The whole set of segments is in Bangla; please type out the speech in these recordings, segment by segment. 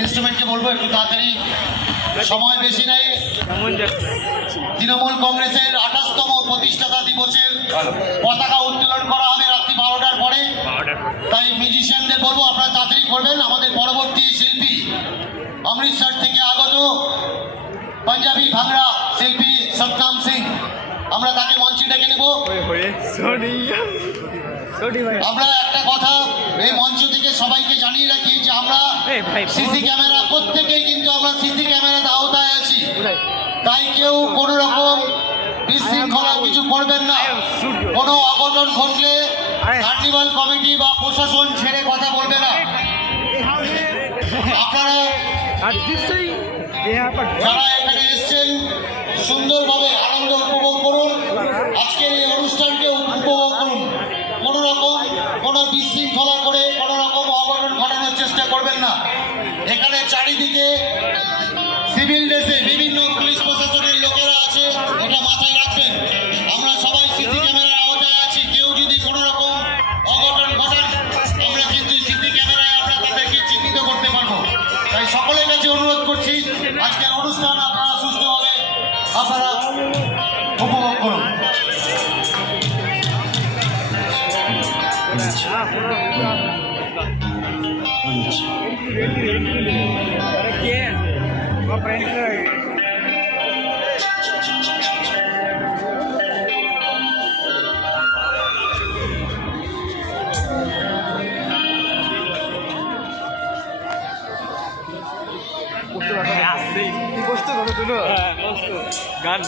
ইনস্ট্রুমেন্টকে বলবো একটু তাড়াতাড়ি, সময় বেশি নেই। তৃণমূল কংগ্রেসের 28তম প্রতিষ্ঠাতা দিবসের পতাকা উত্তোলন করা হবে রাত্রি 12টার পরে। তাই মিউজিশিয়ানদের বলবো আপনারা তাড়াতাড়ি করবেন। আমাদের পরবর্তী শিল্পী অমৃতসর থেকে আগত পাঞ্জাবি ভাংড়া শিল্পী সতনাম সিং, আমরা তাকে মঞ্চে ডেকে নেব। আমরা একটা কথা এই মঞ্চ থেকে সবাইকে জানিয়ে রাখি যে আমরা সিসি ক্যামেরা প্রত্যেকেই কিন্তু আমরা সিসি ক্যামেরার আওতায় আছি। তাই কেউ কোনো রকম বিশৃঙ্খলা কিছু করবেন না। কোনো অঘটন ঘটলে কার্নিভাল কমিটি বা প্রশাসন ছেড়ে কথা বলবে না। আপনারা যারা এখানে এসছেন সুন্দরভাবে আনন্দ উপভোগ করুন, আজকের এই অনুষ্ঠানকে উপভোগ করুন। কোনো রকম কোনো বিশৃঙ্খলা করে কোনো রকম অঘটন ঘটানোর চেষ্টা করবেন না। এখানে চারিদিকে সিভিল ড্রেসে বিভিন্ন পুলিশ প্রশাসনের লোকেরা আছে, এটা মাথায় রাখবেন। আমরা সবাই সিসি ক্যামেরার আওতায় আছি। কেউ যদি কোনো রকম অঘটন ঘটান আমরা কিন্তু সিসি ক্যামেরায় আমরা তাদেরকে চিহ্নিত করতে পারবো। তাই সকলের কাছে অনুরোধ করছি আজকের অনুষ্ঠান আপনারা সুষ্ঠুভাবে আপনারা উপভোগ করুন। গান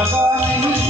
Bye.